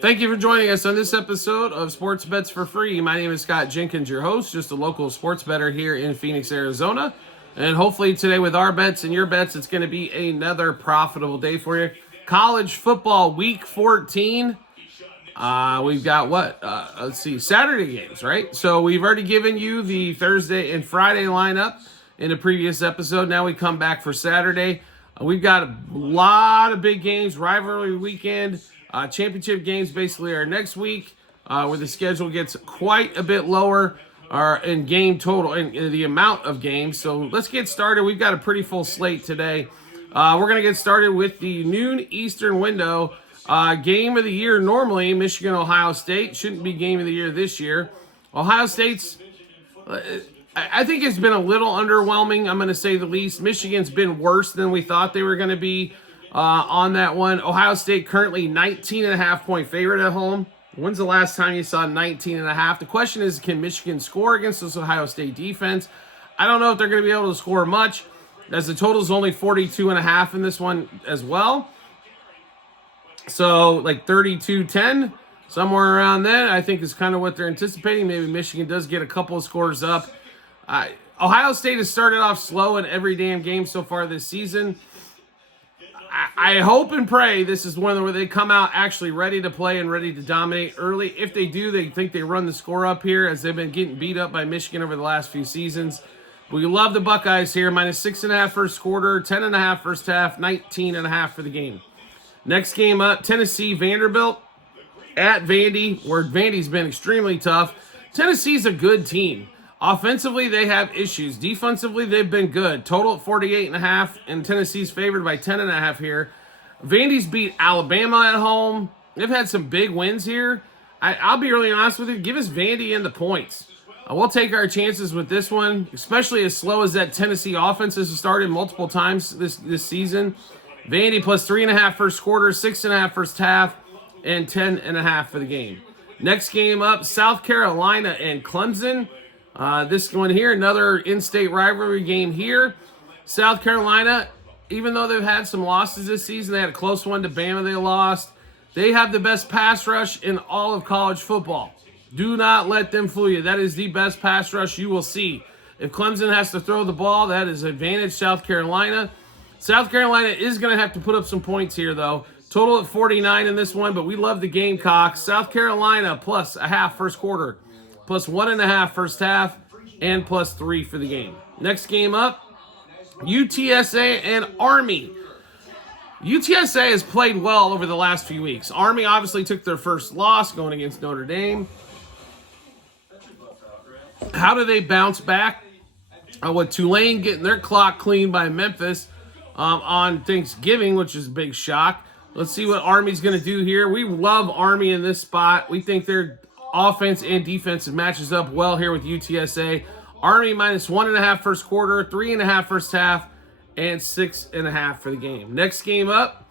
Thank you for joining us on this episode of Sports Bets for Free. My name is Scott Jenkins, your host, just a local sports bettor here in Phoenix, Arizona. And hopefully today with our bets and your bets, it's going to be another profitable day for you. College football week 14. We've got Saturday games, right? So we've already given you the Thursday and Friday lineup in a previous episode. Now we come back for Saturday. We've got a lot of big games, rivalry weekend. Championship games basically are next week, where the schedule gets quite a bit lower in game total, in the amount of games. So let's get started. We've got a pretty full slate today. We're going to get started with the noon Eastern window. Game of the year normally, Michigan-Ohio State. Shouldn't be game of the year this year. Ohio State's, I think it's been a little underwhelming, I'm going to say the least. Michigan's been worse than we thought they were going to be. On that one, Ohio State currently 19.5-point favorite at home. When's the last time you saw 19.5? The question is, can Michigan score against this Ohio State defense? I don't know if they're going to be able to score much, as the total is only 42.5 in this one as well. So, like 32-10, somewhere around there, I think is kind of what they're anticipating. Maybe Michigan does get a couple of scores up. Ohio State has started off slow in every damn game so far this season. I hope and pray this is one where they come out actually ready to play and ready to dominate early. If they do, they think they run the score up here, as they've been getting beat up by Michigan over the last few seasons. We love the Buckeyes here. -6.5 first quarter, 10.5 first half, 19.5 for the game. Next game up, Tennessee Vanderbilt at Vandy, where Vandy's been extremely tough. Tennessee's a good team. Offensively, they have issues. Defensively, they've been good. Total at 48.5, and Tennessee's favored by 10.5 here. Vandy's beat Alabama at home. They've had some big wins here. I'll be really honest with you. Give us Vandy and the points. We'll take our chances with this one, especially as slow as that Tennessee offense has started multiple times this season. Vandy plus 3.5 first quarter, 6.5 first half, and 10.5 for the game. Next game up, South Carolina and Clemson. This one here, another in-state rivalry game here. South Carolina, even though they've had some losses this season, they had a close one to Bama they lost. They have the best pass rush in all of college football. Do not let them fool you. That is the best pass rush you will see. If Clemson has to throw the ball, that is advantage South Carolina. South Carolina is going to have to put up some points here, though. Total at 49 in this one, but we love the Gamecocks. South Carolina plus a half first quarter, plus 1.5 first half, and plus 3 for the game. Next game up, UTSA and Army. UTSA has played well over the last few weeks. Army obviously took their first loss going against Notre Dame. How do they bounce back? With Tulane getting their clock cleaned by Memphis on Thanksgiving, which is a big shock. Let's see what Army's going to do here. We love Army in this spot. We think they're offense and defense matches up well here with UTSA. Army minus 1.5 first quarter, 3.5 first half, and 6.5 for the game. Next game up,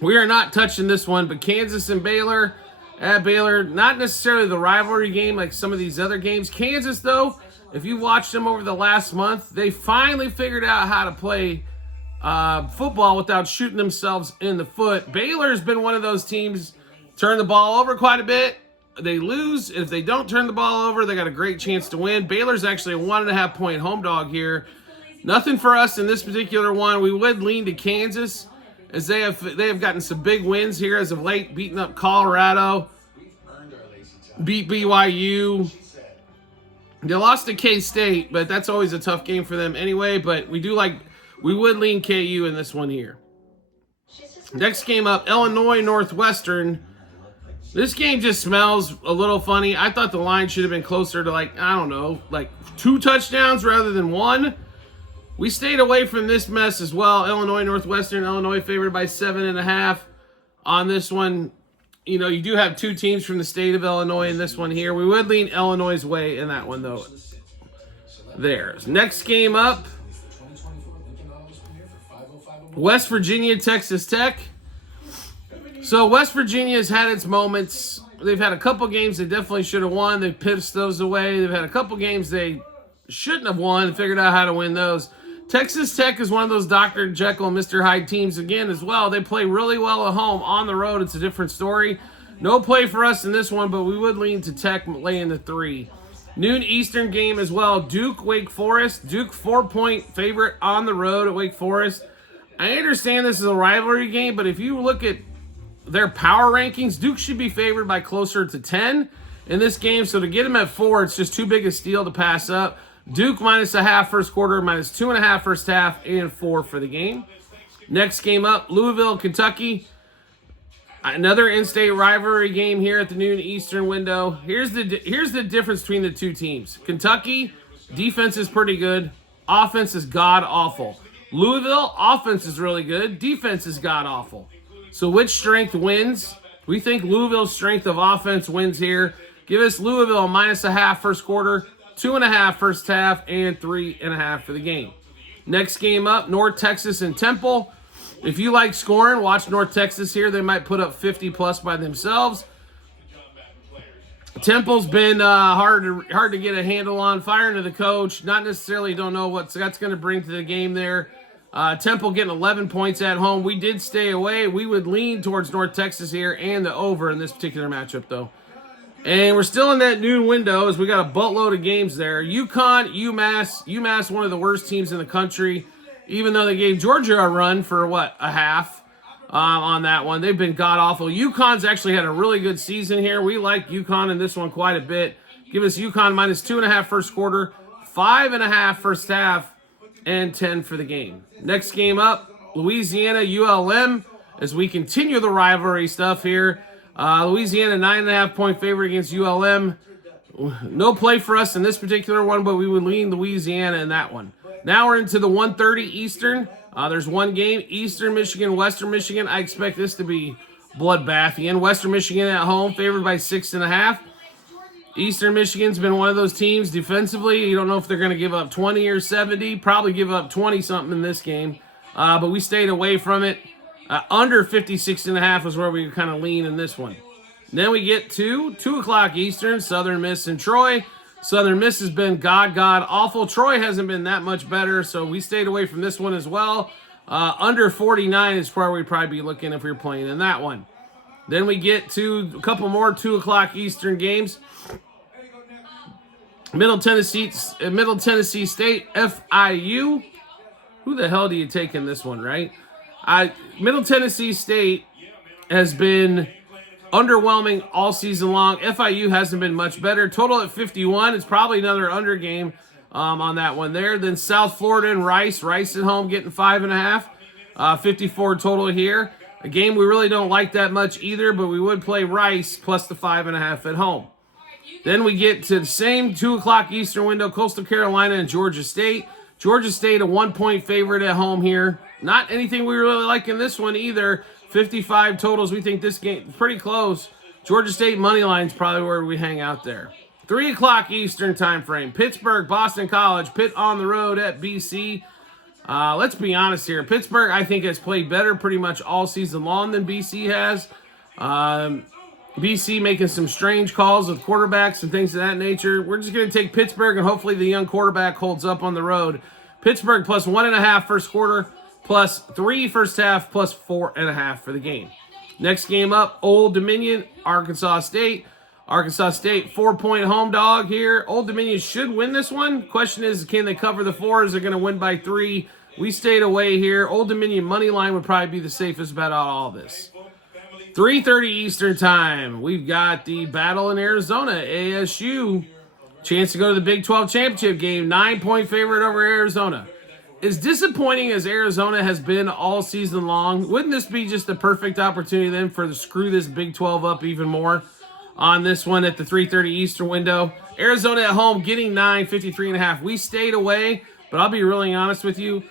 we are not touching this one, but Kansas and Baylor. At Baylor, not necessarily the rivalry game like some of these other games. Kansas, though, if you watched them over the last month, they finally figured out how to play football without shooting themselves in the foot. Baylor's been one of those teams, turn the ball over quite a bit. They lose. If they don't turn the ball over, they got a great chance to win. Baylor's actually a 1.5-point home dog here. Nothing for us in this particular one. We would lean to Kansas, as they have gotten some big wins here as of late, beating up Colorado, beat BYU. They lost to K-State, but that's always a tough game for them anyway. But we would lean KU in this one here. Next game up, Illinois Northwestern. This game just smells a little funny. I thought the line should have been closer to 2 touchdowns rather than 1. We stayed away from this mess as well. Illinois Northwestern, Illinois favored by 7.5 on this one. You know, you do have 2 teams from the state of Illinois in this one here. We would lean Illinois' way in that one, though. There. Next game up, West Virginia, Texas Tech. So West Virginia has had its moments. They've had a couple games they definitely should have won. They pissed those away. They've had a couple games they shouldn't have won and figured out how to win those. Texas Tech is one of those Dr. Jekyll and Mr. Hyde teams again as well. They play really well at home. On the road, it's a different story. No play for us in this one, but we would lean to Tech laying the 3. Noon Eastern game as well. Duke, Wake Forest. Duke 4-point favorite on the road at Wake Forest. I understand this is a rivalry game, but if you look at their power rankings, Duke should be favored by closer to 10 in this game. So to get them at 4, it's just too big a steal to pass up. Duke -0.5 first quarter, -2.5 first half, and 4 for the game. Next game up, Louisville, Kentucky. Another in-state rivalry game here at the noon Eastern window. Here's the difference between the two teams. Kentucky, defense is pretty good. Offense is god-awful. Louisville, offense is really good. Defense is god-awful. So which strength wins? We think Louisville's strength of offense wins here. Give us Louisville -0.5 first quarter, 2.5 first half, and 3.5 for the game. Next game up, North Texas and Temple. If you like scoring, watch North Texas here. They might put up 50+ by themselves. Temple's been hard to get a handle on. Firing to the coach. Not necessarily don't know what that's going to bring to the game there. Temple getting 11 points at home. We did stay away. We would lean towards North Texas here and the over in this particular matchup, though. And we're still in that noon window as we got a buttload of games there. UConn, UMass, one of the worst teams in the country. Even though they gave Georgia a run for, a half on that one. They've been god-awful. UConn's actually had a really good season here. We like UConn in this one quite a bit. Give us UConn -2.5 first quarter, 5.5 first half, and 10 for the game. Next game up, Louisiana, ULM, as we continue the rivalry stuff here. Louisiana 9.5-point favorite against ULM. No play for us in this particular one, but we would lean Louisiana in that one. Now we're into the 1:30 Eastern. There's one game, Eastern Michigan, Western Michigan. I expect this to be bloodbathian. Western Michigan at home, favored by 6.5. Eastern Michigan's been one of those teams defensively. You don't know if they're going to give up 20 or 70. Probably give up 20-something in this game. But we stayed away from it. Under 56.5 is where we kind of lean in this one. Then we get to 2 o'clock Eastern, Southern Miss and Troy. Southern Miss has been god-awful. Troy hasn't been that much better, so we stayed away from this one as well. Under 49 is where we'd probably be looking if we were playing in that one. Then we get to a couple more 2 o'clock Eastern games. Middle Tennessee State, FIU. Who the hell do you take in this one, right? Middle Tennessee State has been underwhelming all season long. FIU hasn't been much better. Total at 51. It's probably another under game on that one there. Then South Florida and Rice. Rice at home getting 5.5. 54 total here. A game we really don't like that much either, but we would play Rice plus the 5.5 at home. Then we get to the same 2 o'clock Eastern window, Coastal Carolina and Georgia State. Georgia State a 1-point favorite at home here. Not anything we really like in this one either. 55 totals. We think this game is pretty close. Georgia State money line is probably where we hang out there. 3 o'clock Eastern time frame. Pittsburgh, Boston College. Pitt on the road at BC. Let's be honest here. Pittsburgh, I think, has played better pretty much all season long than BC has. BC making some strange calls with quarterbacks and things of that nature. We're just going to take Pittsburgh, and hopefully the young quarterback holds up on the road. Pittsburgh plus 1.5 first quarter, plus 3 first half, plus 4.5 for the game. Next game up, Old Dominion, Arkansas State. Arkansas State, 4-point home dog here. Old Dominion should win this one. Question is, can they cover the 4? Is they going to win by 3? We stayed away here. Old Dominion money line would probably be the safest bet out of all this. 3:30 Eastern time. We've got the battle in Arizona. ASU, chance to go to the Big 12 championship game. 9-point favorite over Arizona. As disappointing as Arizona has been all season long, wouldn't this be just a perfect opportunity then for to screw this Big 12 up even more on this one at the 3:30 Eastern window? Arizona at home getting 9, 53.5. We stayed away, but I'll be really honest with you.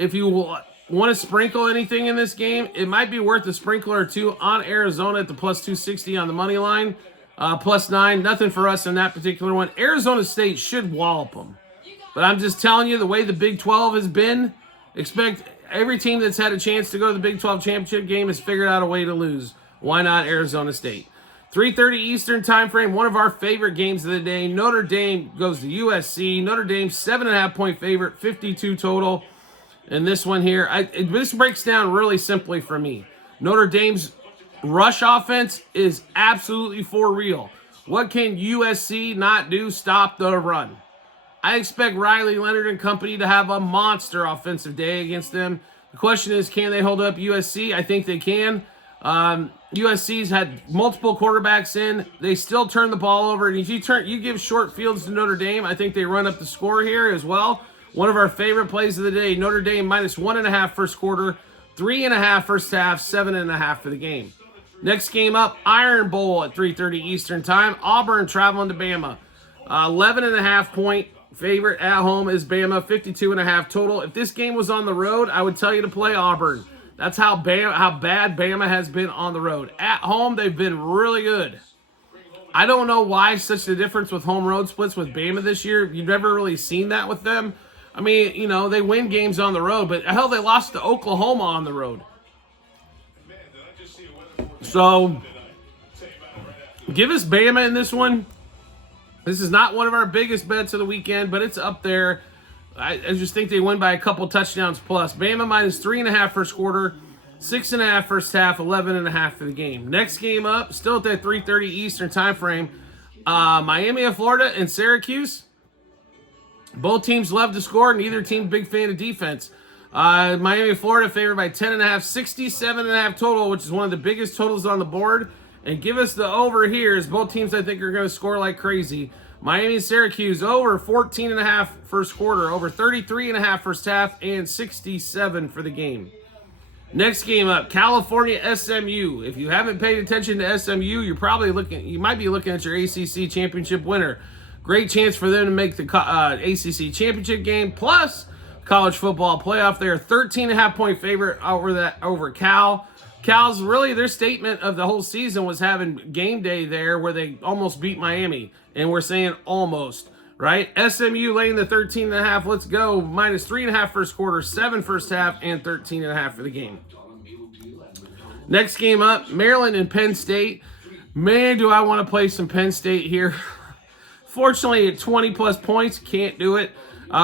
If you want to sprinkle anything in this game, it might be worth a sprinkler or two on Arizona at the plus 260 on the money line. Plus 9, nothing for us in that particular one. Arizona State should wallop them. But I'm just telling you, the way the Big 12 has been, expect every team that's had a chance to go to the Big 12 championship game has figured out a way to lose. Why not Arizona State? 3:30 Eastern time frame, one of our favorite games of the day. Notre Dame goes to USC. Notre Dame, 7.5-point favorite, 52 total. in this one here. This breaks down really simply for me. Notre Dame's rush offense is absolutely for real. What can USC not do? Stop the run. I expect Riley Leonard and company to have a monster offensive day against them. The question is, can they hold up USC? I think they can. USC's had multiple quarterbacks in. They still turn the ball over. And if you give short fields to Notre Dame, I think they run up the score here as well. One of our favorite plays of the day, Notre Dame minus 1.5 first quarter, 3.5 first half, 7.5 for the game. Next game up, Iron Bowl at 3:30 Eastern time. Auburn traveling to Bama. 11.5 point favorite at home is Bama, 52.5 total. If this game was on the road, I would tell you to play Auburn. That's how bad Bama has been on the road. At home, they've been really good. I don't know why such a difference with home road splits with Bama this year. You've never really seen that with them. I mean, you know, they win games on the road, but hell, they lost to Oklahoma on the road. So, give us Bama in this one. This is not one of our biggest bets of the weekend, but it's up there. I just think they win by a couple touchdowns plus. Bama minus 3.5 first quarter, 6.5 first half, 11.5 for the game. Next game up, still at that 3:30 Eastern time frame. Miami of Florida and Syracuse. Both teams love to score, neither team big fan of defense. Miami of Florida favored by 10.5, 67.5 total, which is one of the biggest totals on the board. And give us the over here, as both teams I think are going to score like crazy. Miami and Syracuse over 14.5 first quarter, over 33.5 first half, and 67 for the game. Next game up, California SMU. If you haven't paid attention to SMU, you might be looking at your ACC championship winner. Great chance for them to make the ACC championship game, plus college football playoff. They're a 13.5 point favorite over Cal. Cal's really, their statement of the whole season was having game day there where they almost beat Miami. And we're saying almost, right? SMU laying the 13.5. Let's go. Minus 3.5 first quarter, 7 first half, and 13.5 for the game. Next game up, Maryland and Penn State. Man, do I want to play some Penn State here. Fortunately, at 20-plus points, can't do it.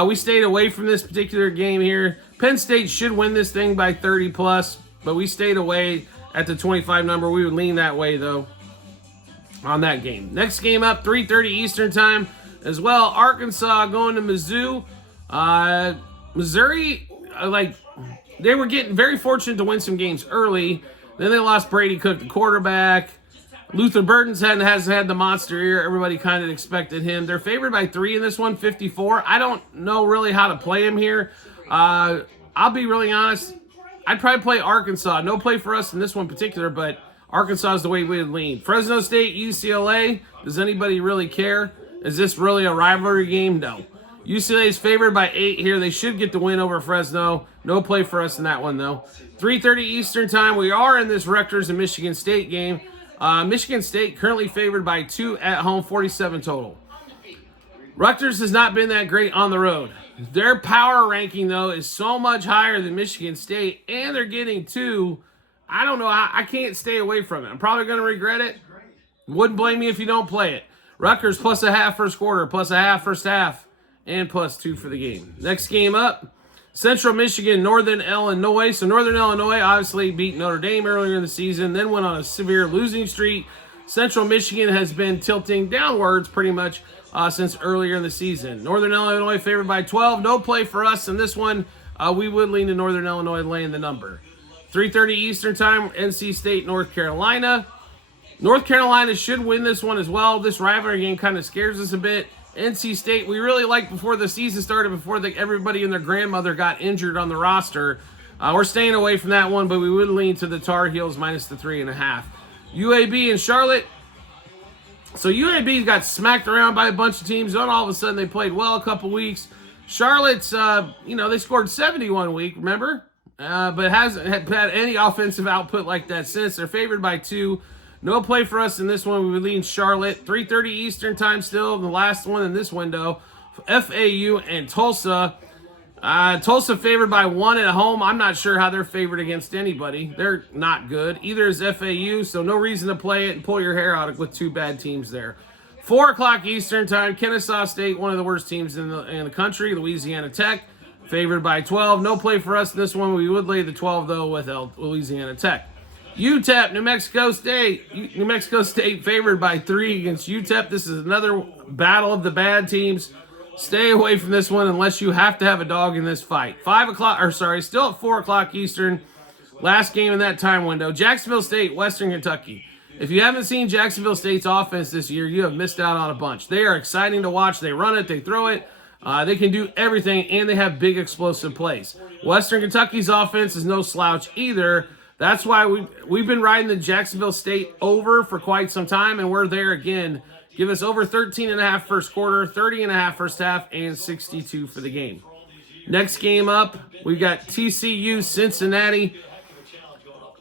We stayed away from this particular game here. Penn State should win this thing by 30-plus, but we stayed away at the 25 number. We would lean that way, though, on that game. Next game up, 3:30 Eastern time as well. Arkansas going to Mizzou. Missouri, they were getting very fortunate to win some games early. Then they lost Brady Cook, the quarterback. Luther Burden's hasn't had the monster year. Everybody kind of expected him. They're favored by 3 in this one, 54. I don't know really how to play him here. I'll be really honest. I'd probably play Arkansas. No play for us in this one in particular, but Arkansas is the way we would lean. Fresno State, UCLA. Does anybody really care? Is this really a rivalry game? No. UCLA is favored by 8 here. They should get the win over Fresno. No play for us in that one, though. 3:30 Eastern time. We are in this Rutgers and Michigan State game. Michigan State currently favored by 2 at home, 47 total. Rutgers has not been that great on the road. Their power ranking, though, is so much higher than Michigan State, and they're getting 2. I don't know. I can't stay away from it. I'm probably going to regret it. Wouldn't blame me if you don't play it. Rutgers plus a half first quarter, plus a half first half, and plus 2 for the game. Next game up, Central Michigan, Northern Illinois. So Northern Illinois obviously beat Notre Dame earlier in the season, then went on a severe losing streak. Central Michigan has been tilting downwards pretty much since earlier in the season. Northern Illinois favored by 12. No play for us in this one. We would lean to Northern Illinois laying the number. 3:30 Eastern time, NC State, North Carolina. North Carolina should win this one as well. This rivalry game kind of scares us a bit. NC State, we really liked before the season started, before everybody and their grandmother got injured on the roster. We're staying away from that one, but we would lean to the Tar Heels minus the 3.5. UAB and Charlotte. So UAB got smacked around by a bunch of teams. Then all of a sudden they played well a couple weeks. Charlotte's, they scored 70 one week, remember? But hasn't had any offensive output like that since. They're favored by 2. No play for us in this one. We would lean Charlotte. 3:30 Eastern time still. The last one in this window. FAU and Tulsa. Tulsa favored by 1 at home. I'm not sure how they're favored against anybody. They're not good. Either is FAU, so no reason to play it and pull your hair out with 2 bad teams there. 4 o'clock Eastern time. Kennesaw State, one of the worst teams in the country. Louisiana Tech. favored by 12. No play for us in this one. We would lay the 12, though, with Louisiana Tech. UTEP, New Mexico State. New Mexico State favored by 3 against UTEP. This is another battle of the bad teams. Stay away from this one unless you have to have a dog in this fight. Still at 4 o'clock Eastern. Last game in that time window. Jacksonville State, Western Kentucky. If you haven't seen Jacksonville State's offense this year, you have missed out on a bunch. They are exciting to watch. They run it, they throw it. They can do everything, and they have big explosive plays. Western Kentucky's offense is no slouch either. That's why we've been riding the Jacksonville State over for quite some time, and we're there again. Give us over 13.5 first quarter, 30.5 first half, and 62 for the game. Next game up, we've got TCU Cincinnati.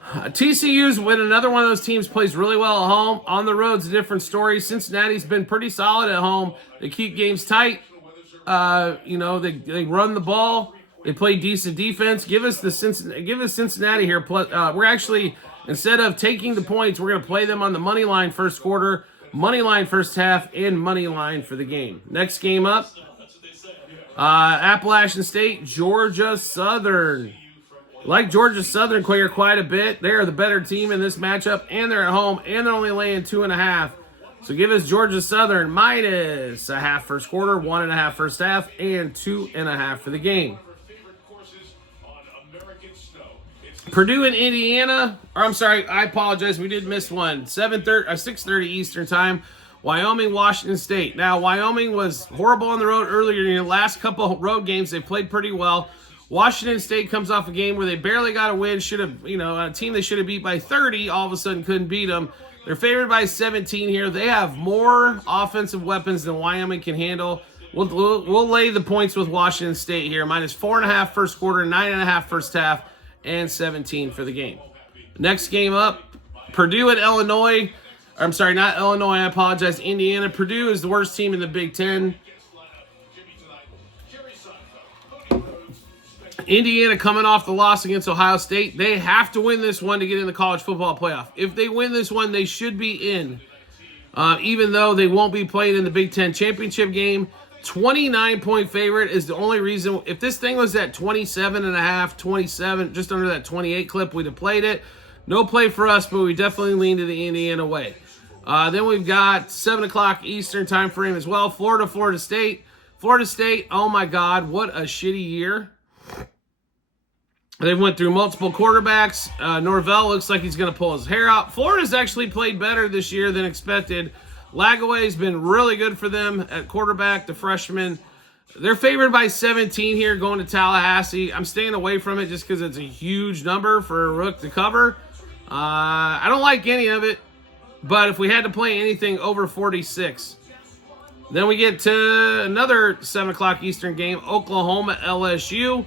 TCU's when another one of those teams plays really well at home. On the road's a different story. Cincinnati's been pretty solid at home. They keep games tight. They run the ball. They play decent defense. Give us Cincinnati here. We're actually, instead of taking the points, we're going to play them on the money line first quarter, money line first half, and money line for the game. Next game up, Appalachian State, Georgia Southern. Like Georgia Southern quite a bit. They are the better team in this matchup, and they're at home, and they're only laying 2.5. So give us Georgia Southern minus a half first quarter, 1.5 first half, and 2.5 for the game. Purdue and Indiana. I apologize. We did miss one. 6:30 Eastern time. Wyoming, Washington State. Now, Wyoming was horrible on the road earlier in the last couple road games. They played pretty well. Washington State comes off a game where they barely got a win. A team they should have beat by 30, all of a sudden couldn't beat them. They're favored by 17 here. They have more offensive weapons than Wyoming can handle. We'll lay the points with Washington State here. Minus 4.5 first quarter, 9.5 first half, and 17 for the game. Next game up, Purdue at Illinois. Not Illinois, I apologize. Indiana. Purdue is the worst team in the Big Ten. Indiana coming off the loss against Ohio State. They have to win this one to get in the college football playoff. If they win this one, they should be in. Even though they won't be playing in the Big Ten championship game. 29-point favorite is the only reason. If this thing was at 27.5, 27, just under that 28 clip, we'd have played it. No play for us, but we definitely lean to the Indiana way. Then we've got 7 o'clock Eastern time frame as well. Florida State. Florida State, oh my God, what a shitty year. They went through multiple quarterbacks. Norvell looks like he's going to pull his hair out. Florida's actually played better this year than expected. Lagaway's been really good for them at quarterback, the freshman. They're favored by 17 here going to Tallahassee. I'm staying away from it just because it's a huge number for a rook to cover. I don't like any of it, but if we had to play anything over 46. Then we get to another 7 o'clock Eastern game, Oklahoma LSU.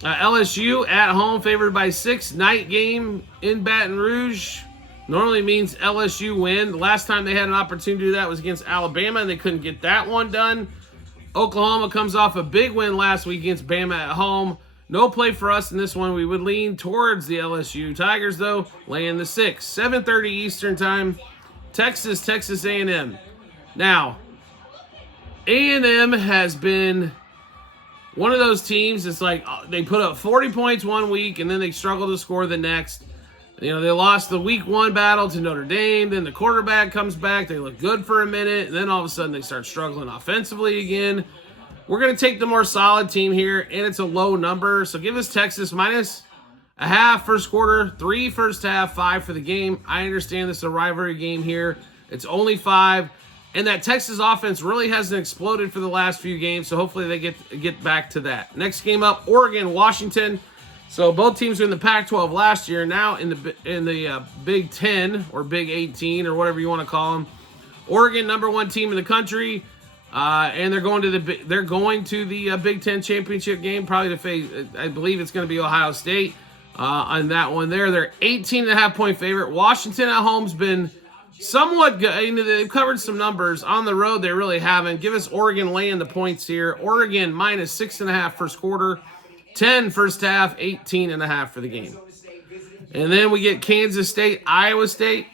LSU at home, favored by 6. Night game in Baton Rouge. Normally means LSU win. The last time they had an opportunity to do that was against Alabama, and they couldn't get that one done. Oklahoma comes off a big win last week against Bama at home. No play for us in this one. We would lean towards the LSU Tigers, though, laying the 6. 7:30 Eastern time. Texas A&M. Now, A&M has been one of those teams that's like they put up 40 points one week and then they struggle to score the next. They lost the week 1 battle to Notre Dame. Then the quarterback comes back. They look good for a minute. And then all of a sudden they start struggling offensively again. We're going to take the more solid team here, and it's a low number. So give us Texas minus a half first quarter, 3 first half, 5 for the game. I understand this is a rivalry game here. It's only 5. And that Texas offense really hasn't exploded for the last few games, so hopefully they get back to that. Next game up, Oregon, Washington. So both teams were in the Pac-12 last year, now in the Big 10 or Big 18 or whatever you want to call them. Oregon, number 1 team in the country, and they're going to the Big 10 championship game, probably to face. I believe it's going to be Ohio State on that one. They're 18.5-point favorite. Washington at home's been somewhat good. They've covered some numbers. On the road, they really haven't. Give us Oregon laying the points here. Oregon minus 6.5 first quarter, 10 first half, 18.5 for the game. And then we get Kansas State, Iowa State.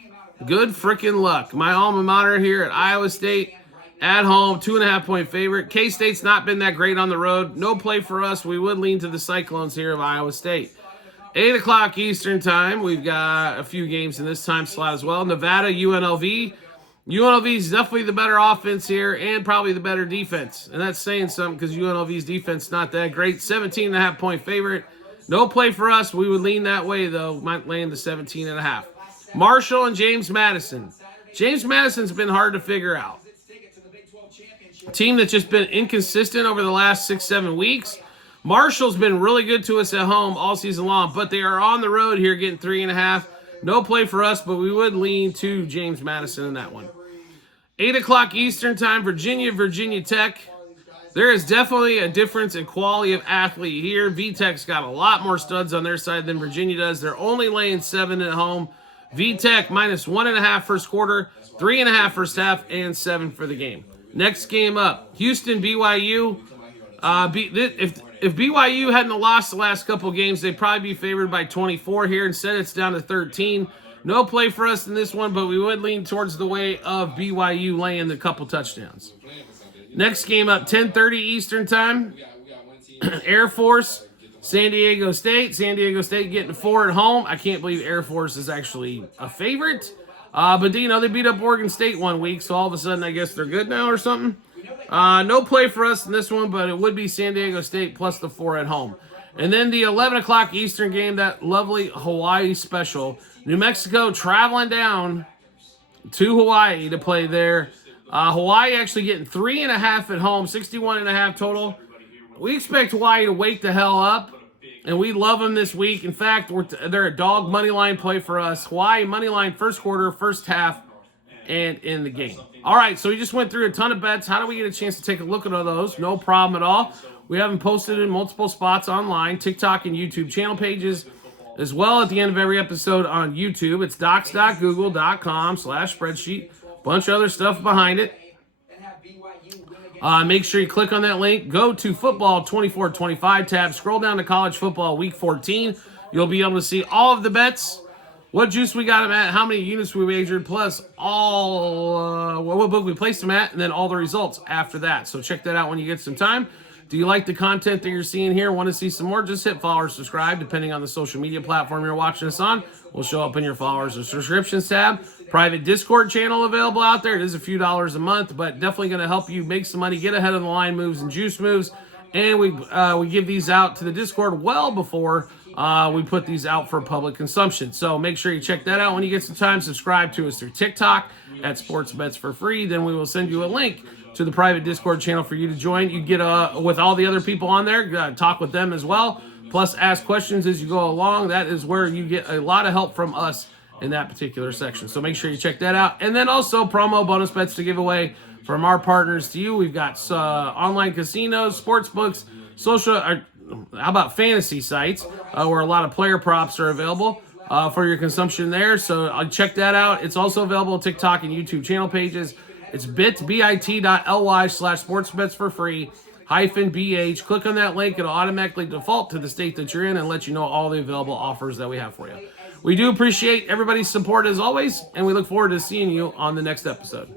Good freaking luck. My alma mater here at Iowa State. At home, 2.5-point favorite. K-State's not been that great on the road. No play for us. We would lean to the Cyclones here of Iowa State. 8 o'clock Eastern time. We've got a few games in this time slot as well. Nevada, UNLV. UNLV is definitely the better offense here and probably the better defense. And that's saying something because UNLV's defense is not that great. 17.5-point favorite. No play for us. We would lean that way, though. Might land the 17.5. Marshall and James Madison. James Madison's been hard to figure out. A team that's just been inconsistent over the last 6-7 weeks. Marshall's been really good to us at home all season long, but they are on the road here getting 3.5. No play for us, but we would lean to James Madison in that one. 8 o'clock Eastern time, Virginia Tech. There is definitely a difference in quality of athlete here. VTech's got a lot more studs on their side than Virginia does. They're only laying 7 at home. VTech minus 1.5 first quarter, 3.5 first half, and 7 for the game. Next game up, Houston BYU. If BYU hadn't lost the last couple games, they'd probably be favored by 24 here. Instead, it's down to 13. No play for us in this one, but we would lean towards the way of BYU laying the couple touchdowns. Next game up, 10:30 Eastern time. Air Force, San Diego State. San Diego State getting 4 at home. I can't believe Air Force is actually a favorite. But, they beat up Oregon State one week, so all of a sudden I guess they're good now or something. No play for us in this one, but it would be San Diego State plus the 4 at home. And then the 11 o'clock Eastern game, that lovely Hawaii special. New Mexico traveling down to Hawaii to play there. Hawaii actually getting 3.5 at home, 61.5 total. We expect Hawaii to wake the hell up, and we love them this week. In fact, they're a dog money line play for us. Hawaii money line first quarter, first half, and in the game. All right, so we just went through a ton of bets. How do we get a chance to take a look at all those? No problem at all. We have them posted in multiple spots online, TikTok and YouTube channel pages, as well at the end of every episode on YouTube. It's docs.google.com/spreadsheet. Bunch of other stuff behind it. Make sure you click on that link. Go to Football 24-25 tab. Scroll down to College Football Week 14. You'll be able to see all of the bets, what juice we got them at, how many units we wagered, plus all what book we placed them at, and then all the results after that. So check that out when you get some time. Do you like the content that you're seeing here? Want to see some more? Just hit follow or subscribe, depending on the social media platform you're watching us on. We'll show up in your followers or subscriptions tab. Private Discord channel available out there. It is a few dollars a month, but definitely going to help you make some money, get ahead of the line moves and juice moves. And we give these out to the Discord well before we put these out for public consumption. So make sure you check that out when you get some time. Subscribe to us through TikTok at Sports Bets for Free. Then we will send you a link to the private Discord channel for you to join. You get with all the other people on there, talk with them as well, plus ask questions as you go along. That is where you get a lot of help from us in that particular section. So make sure you check that out. And then also promo bonus bets to give away from our partners to you. We've got online casinos, sports books, social, how about fantasy sites where a lot of player props are available for your consumption there. So check that out. It's also available on TikTok and YouTube channel pages. It's bit.ly/sportsbets for free -BH. Click on that link. It'll automatically default to the state that you're in and let you know all the available offers that we have for you. We do appreciate everybody's support as always, and we look forward to seeing you on the next episode.